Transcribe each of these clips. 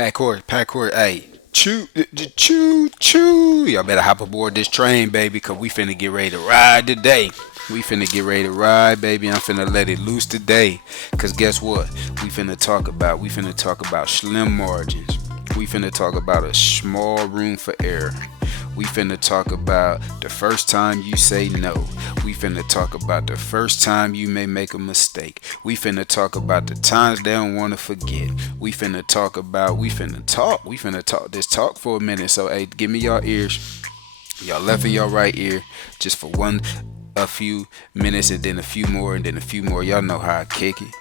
Pack horse, hey. Choo. Y'all better hop aboard this train, baby, cause we finna get ready to ride today. We finna get ready to ride, baby. I'm finna let it loose today. Cause guess what? We finna talk about slim margins. We finna talk about a small room for error. We finna talk about the first time you say no. We finna talk about the first time you may make a mistake. We finna talk about the times they don't wanna forget. We finna talk this talk for a minute. So hey, give me your ears, y'all left and y'all right ear, just for a few minutes, and then a few more, and then a few more. Y'all know how I kick it.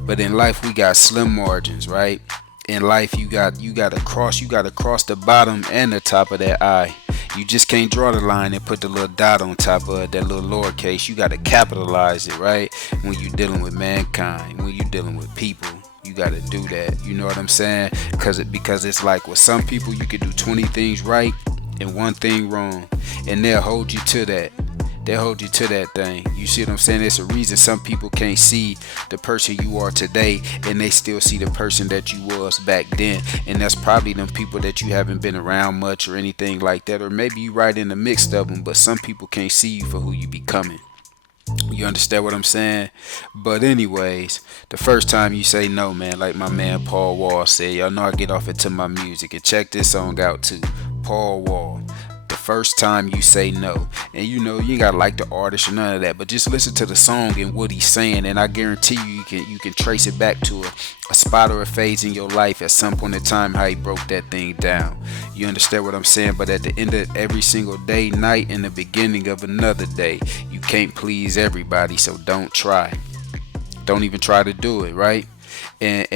But in life we got slim margins, right? In life you gotta cross the bottom and the top of that I. You just can't draw the line and put the little dot on top of that little lowercase. You gotta capitalize it, right? When you dealing with mankind, when you dealing with people, you gotta do that. You know what I'm saying? Because it's like with some people you could do 20 things right and one thing wrong, and they'll hold you to that. They'll hold you to that thing. You see what I'm saying? There's a reason some people can't see the person you are today, and they still see the person that you was back then. And that's probably them people that you haven't been around much or anything like that. Or maybe you right in the mix of them, but some people can't see you for who you becoming. You understand what I'm saying? But anyways, the first time you say no, man, like my man Paul Wall said, y'all know I get off into my music. And check this song out too. Paul Wall. The first time you say no. And you ain't gotta like the artist or none of that, but just listen to the song and what he's saying, and I guarantee you can trace it back to a spot or a phase in your life at some point in time how he broke that thing down. You understand what I'm saying? But at the end of every single day, night, and the beginning of another day, you can't please everybody, so don't try. Don't even try to do it, right? And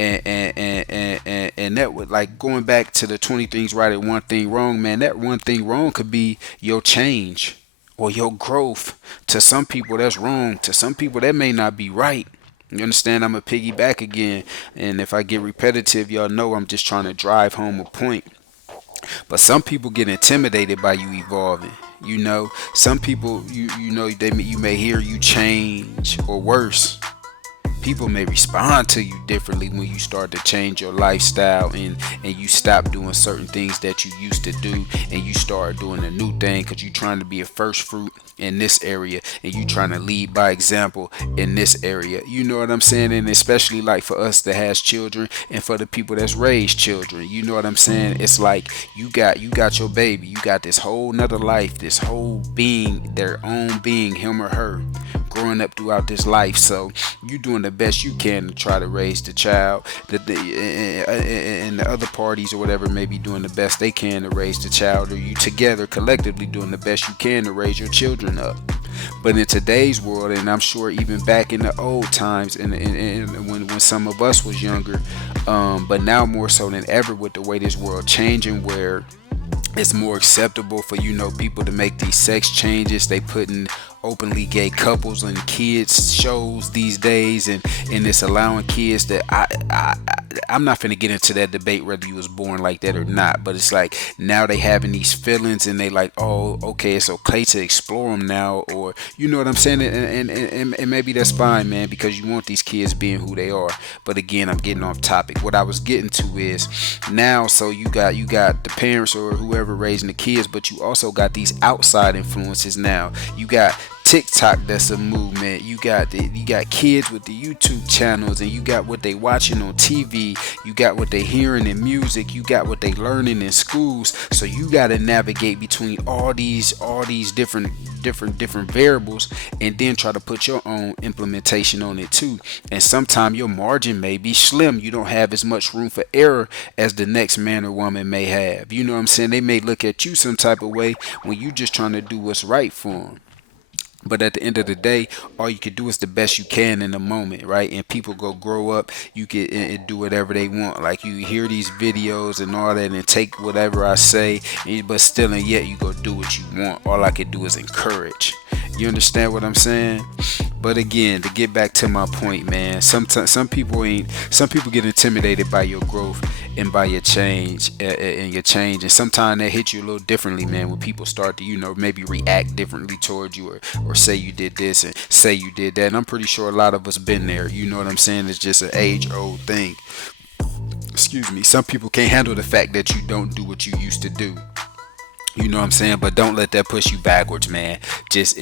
that would, like, going back to the 20 things right and one thing wrong, man, that one thing wrong could be your change or your growth. To some people that's wrong, to some people that may not be right. You understand? I'm a piggyback again, and if I get repetitive, y'all know I'm just trying to drive home a point. But some people get intimidated by you evolving. Some people, you may hear you change, or worse, people may respond to you differently when you start to change your lifestyle, and you stop doing certain things that you used to do, and you start doing a new thing because you're trying to be a first fruit in this area, and you trying to lead by example in this area. You know what I'm saying? And especially like for us that has children, and for the people that's raised children, you know what I'm saying? It's like you got your baby, you got this whole nother life, this whole being, their own being, him or her, growing up throughout this life. So you doing the best you can to try to raise the child. And the other parties or whatever may be doing the best they can to raise the child, or you together collectively doing the best you can to raise your children up. But in today's world, and I'm sure even back in the old times, and when some of us was younger, but now more so than ever with the way this world changing, where it's more acceptable for people to make these sex changes. They putting openly gay couples and kids shows these days, and it's allowing kids that I'm not finna get into that debate whether you was born like that or not, but it's like now they having these feelings, and they like, oh, okay, it's okay to explore them now, or you know what I'm saying, and maybe that's fine, man, because you want these kids being who they are. But again, I'm getting off topic. What I was getting to is now, so you got the parents or whoever raising the kids, but you also got these outside influences now. You got TikTok, that's a movement. You got kids with the YouTube channels, and you got what they watching on TV. You got what they hearing in music. You got what they learning in schools. So you got to navigate between all these different variables, and then try to put your own implementation on it too. And sometimes your margin may be slim. You don't have as much room for error as the next man or woman may have. You know what I'm saying? They may look at you some type of way when you just trying to do what's right for them. But at the end of the day, all you can do is the best you can in the moment, right? And people go grow up, you can and do whatever they want. Like, you hear these videos and all that, and take whatever I say, but still and yet you go do what you want. All I can do is encourage. You understand what I'm saying? But again, to get back to my point, man, sometimes some people get intimidated by your growth and by your change, and sometimes that hit you a little differently, man. When people start to maybe react differently towards you, or say you did this and say you did that. And I'm pretty sure a lot of us been there. You know what I'm saying? It's just an age old thing. excuse me, some people can't handle the fact that you don't do what you used to do. You know what I'm saying? But don't let that push you backwards, man. Just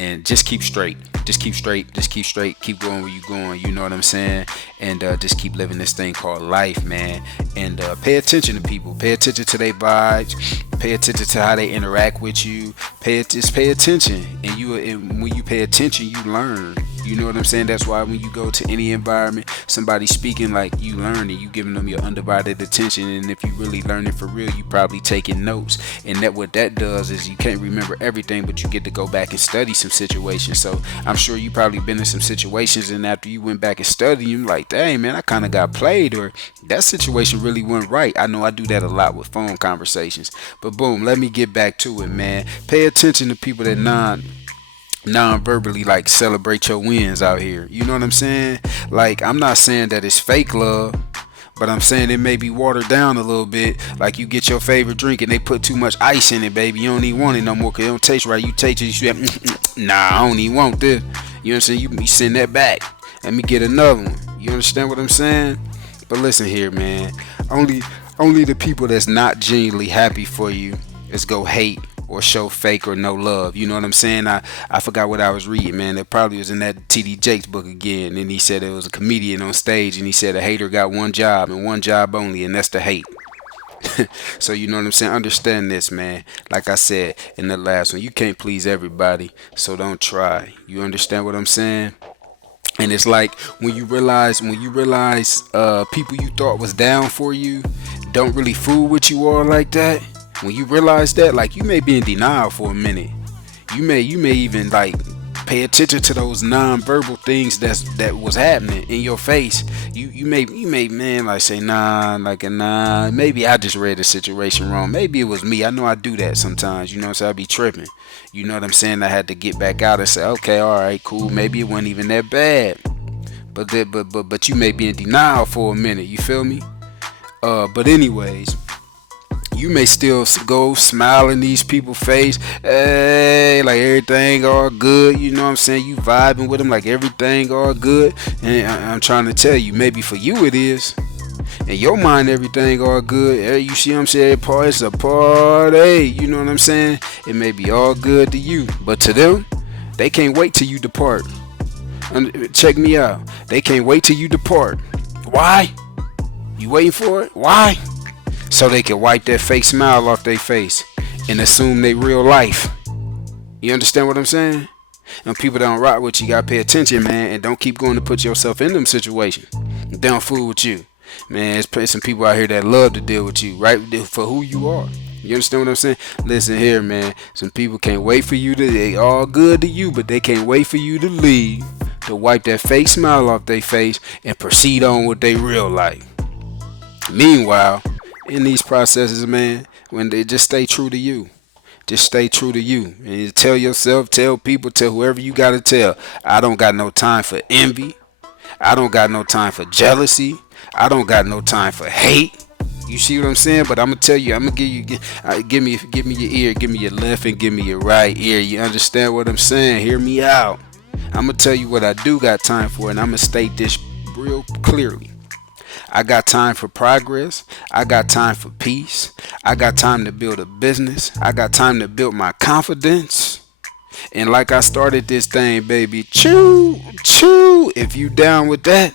keep straight. Just keep straight. Just keep straight. Keep going where you going. You know what I'm saying? And just keep living this thing called life, man. And pay attention to people. Pay attention to their vibes. Pay attention to how they interact with you. Just pay attention. And when you pay attention, you learn. You know what I'm saying? That's why when you go to any environment, somebody speaking, like, you learn and you giving them your undivided attention. And if you really learning for real, you probably taking notes. And that what that does is you can't remember everything, but you get to go back and study some situations. So I'm sure you probably been in some situations, and after you went back and studied, you're like, dang man, I kind of got played, or that situation really went right. I know I do that a lot with phone conversations. But boom, let me get back to it, man. Pay attention to people that non-verbally like celebrate your wins out here. You know what I'm saying? Like, I'm not saying that it's fake love, but I'm saying it may be watered down a little bit. Like, you get your favorite drink and they put too much ice in it, baby. You don't even want it no more because it don't taste right. You taste it, you say, nah, I don't even want this. You know what I'm saying? You send that back. Let me get another one. You understand what I'm saying? But listen here, man. Only the people that's not genuinely happy for you is go hate or show fake or no love. You know what I'm saying? I forgot what I was reading, man. It probably was in that T.D. Jakes book again. And he said it was a comedian on stage, and he said a hater got one job and one job only, and that's to hate. So you know what I'm saying? Understand this, man. Like I said in the last one, you can't please everybody, so don't try. You understand what I'm saying? And it's like when you realize people you thought was down for you don't really fool with you all like that. When you realize that, like, you may be in denial for a minute. You may even like pay attention to those non-verbal things that was happening in your face. You may man, like, say nah, maybe I just read the situation wrong. Maybe it was me. I know I do that sometimes. You know what I'm saying? I be tripping. You know what I'm saying? I had to get back out and say, okay, all right, cool. Maybe it wasn't even that bad. But you may be in denial for a minute. You feel me? But anyways, you may still go smile in these people's face, hey, like everything all good. You know what I'm saying? You vibing with them like everything all good. And I'm trying to tell you, maybe for you it is. In your mind, everything all good. Hey, you see what I'm saying? It's a party. You know what I'm saying? It may be all good to you, but to them, they can't wait till you depart. Check me out. They can't wait till you depart. Why? You waiting for it? Why? So they can wipe that fake smile off their face and assume they real life. You understand what I'm saying? And people that don't rock with you, gotta pay attention, man, and don't keep going to put yourself in them situations. They don't fool with you, man. There's some people out here that love to deal with you, right, for who you are. You understand what I'm saying? Listen here, man. Some people can't wait for you to. They all good to you, but they can't wait for you to leave, to wipe that fake smile off their face and proceed on with their real life. Meanwhile, in these processes, man, when they just stay true to you. Just stay true to you. And you tell yourself, tell people, tell whoever you got to tell. I don't got no time for envy. I don't got no time for jealousy. I don't got no time for hate. You see what I'm saying? But I'm going to tell you, I'm going to give me your ear, give me your left and give me your right ear. You understand what I'm saying? Hear me out. I'm going to tell you what I do got time for, and I'm going to state this real clearly. I got time for progress. I got time for peace. I got time to build a business. I got time to build my confidence. And like I started this thing, baby, choo. If you down with that,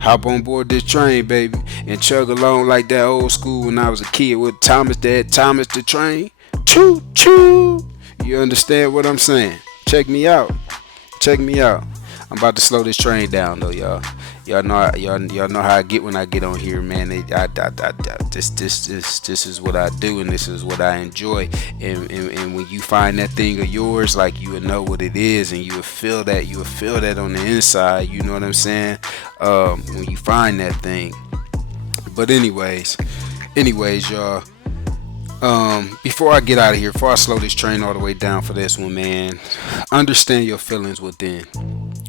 hop on board this train, baby, and chug along like that old school when I was a kid with Thomas the Train. Choo. You understand what I'm saying? Check me out. I'm about to slow this train down though, y'all. Y'all know how I get when I get on here, man. This is what I do, and this is what I enjoy. And when you find that thing of yours, like, you will know what it is, and you will feel that on the inside. You know what I'm saying? When you find that thing. But anyways, y'all. Before I get out of here, before I slow this train all the way down for this one, man, understand your feelings within.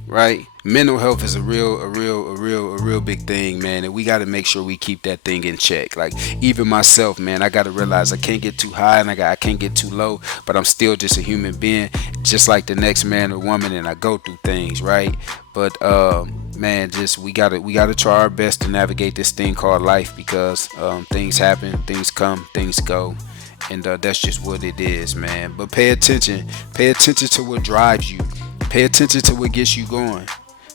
Right? Mental health is a real big thing, man, and we got to make sure we keep that thing in check. Like even myself, man, I got to realize I can't get too high and I can't get too low, but I'm still just a human being, just like the next man or woman, and I go through things, right? But man, just we gotta try our best to navigate this thing called life, because things happen, things come, things go, and that's just what it is, man. But pay attention to what drives you, pay attention to what gets you going.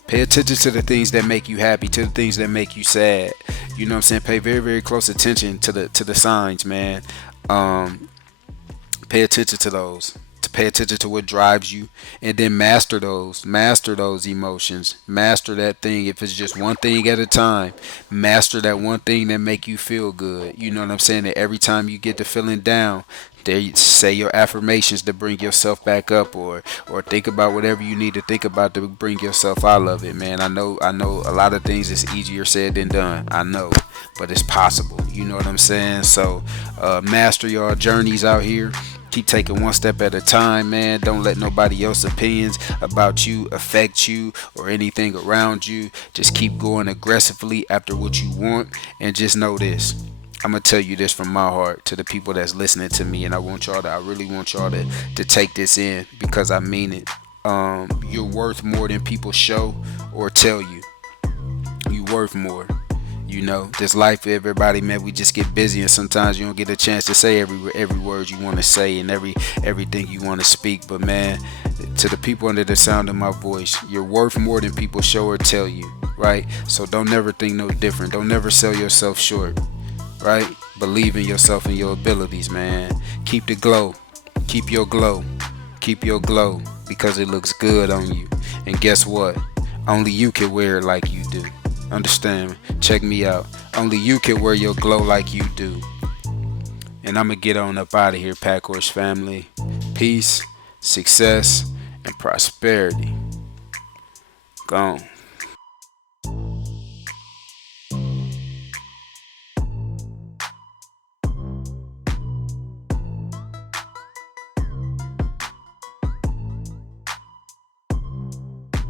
Pay attention to the things that make you happy, to the things that make you sad. You know what I'm saying? Pay very, very close attention to the signs, man. Um, Pay attention to those. To pay attention to what drives you, and then master those. Master those emotions. Master that thing. If it's just one thing at a time, master that one thing that make you feel good. You know what I'm saying? That every time you get the feeling down, there you say your affirmations to bring yourself back up, or think about whatever you need to think about to bring yourself out of it, man. I know a lot of things is easier said than done. I know, but it's possible. You know what I'm saying? So master your journeys out here. Keep taking one step at a time, man. Don't let nobody else's opinions about you affect you or anything around you. Just keep going aggressively after what you want, and just know this. I'm gonna tell you this from my heart to the people that's listening to me, and I really want y'all to take this in, because I mean it. You're worth more than people show or tell you. You worth more. You know, this life, everybody, man, we just get busy, and sometimes you don't get a chance to say every word you want to say and everything you want to speak. But man, to the people under the sound of my voice, you're worth more than people show or tell you, right? So don't never think no different. Don't never sell yourself short, right? Believe in yourself and your abilities, man. Keep the glow. Keep your glow. Keep your glow, because it looks good on you. And guess what? Only you can wear it like you do. Understand me? Check me out. Only you can wear your glow like you do. And I'm going to get on up out of here, Pack Horse family. Peace, success, and prosperity. Gone.